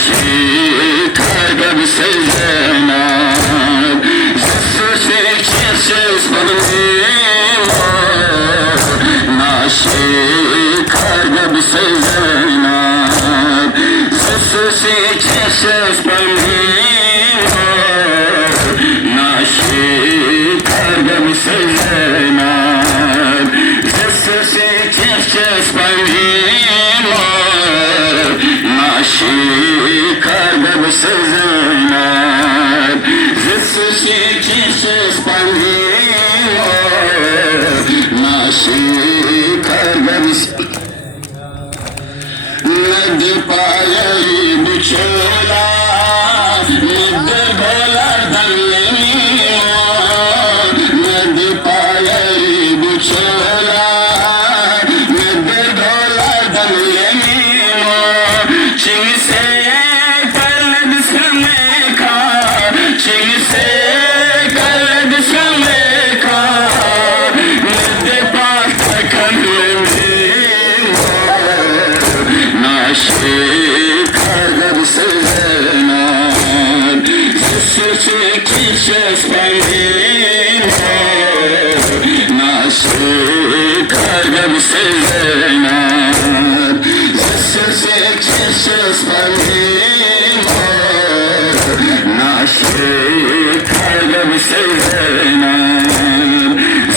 Наші каргаби сезенар, засушить чеше спомнимо. Наші каргаби сезенар, засушить чеше спомнимо. Наші каргаби сезенар, засушить чеше спомнимо. Наші каргаби сезенар, засушить чеше спомнимо. Наші каргаби надипає рибу чола, ніде гола далеко. Надипає рибу чола, ніде гола далеко. Чимse kalad sameka, chimse kalad sameka, nade paata kanlemo. Nashi kalad sezenar, zasuse kishe spamemo. Nashi kalad sezenar, zasuse kishe spamemo. Nashi kalgabi sezenar,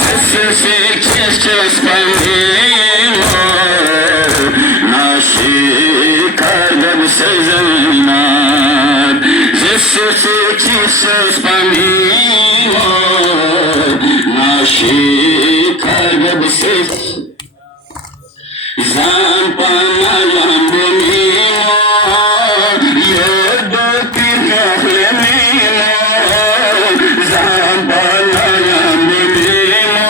zasuse kishe spamemo. Nashi kalgabi sezenar, zasuse kishe spamemo. Nashi kalgabi sezenar. Zampanayam bunimo, yodo pirahlemimo. Zampanayam bunimo,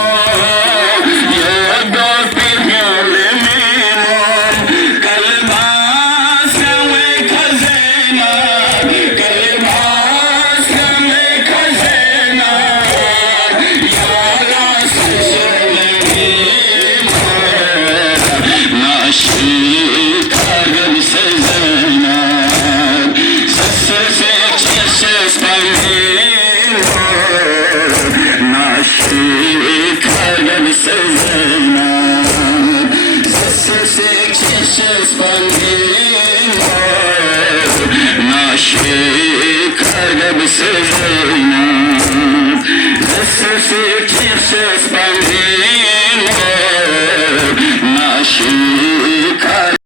yodo pirahlemimo. Kalbas kame khazena, kalbas kame khazena. Yara sezelemimo. Nashi kargabi sezenar, zasuse kishe spamemo. Nashi kargabi sezenar, zasuse kishe spamemo. Nashi kargabi sezenar, zasuse kishe